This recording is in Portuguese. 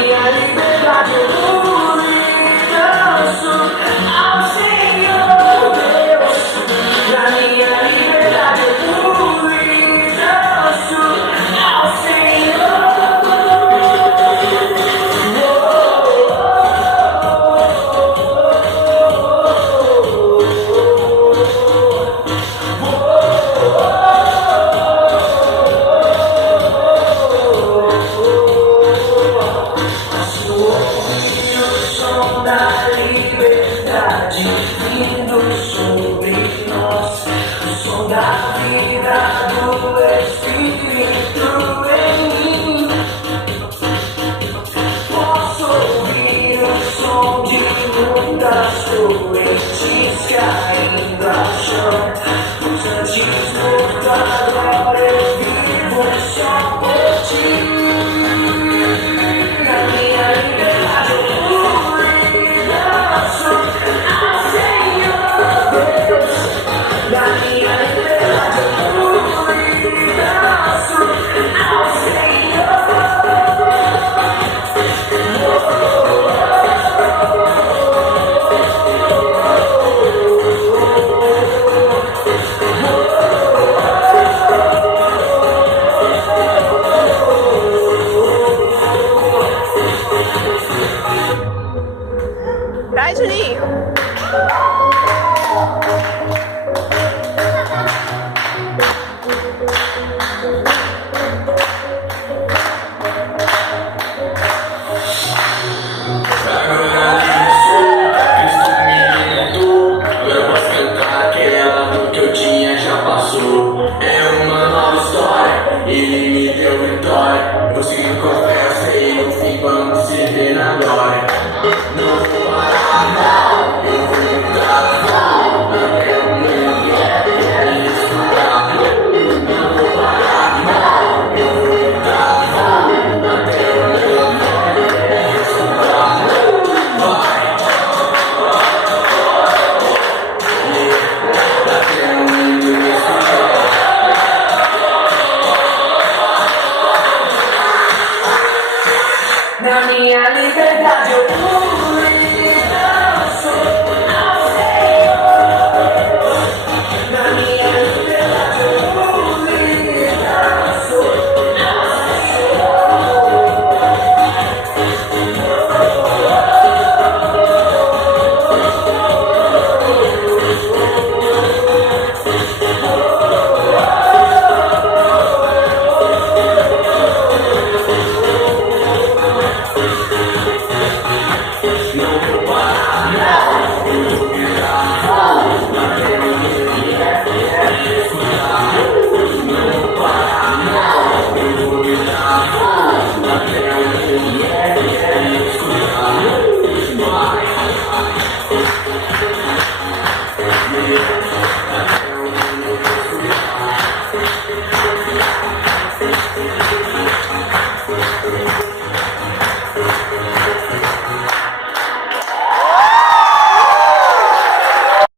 minha liberdade eu pulo e danço ao Senhor Deus. Na minha liberdade eu pulo e danço ao Senhor. Vindo sobre nós, o som da vida do Espírito em mim. Posso ouvir o som de muitas correntes caindo ao chão. Os anjos da glória eu vivo só por ti. A minha liberdade eu pulo e danço. Na minha liberdade eu pulo e danço ao Senhor. Vai, Juninho! Na minha liberdade eu pulo.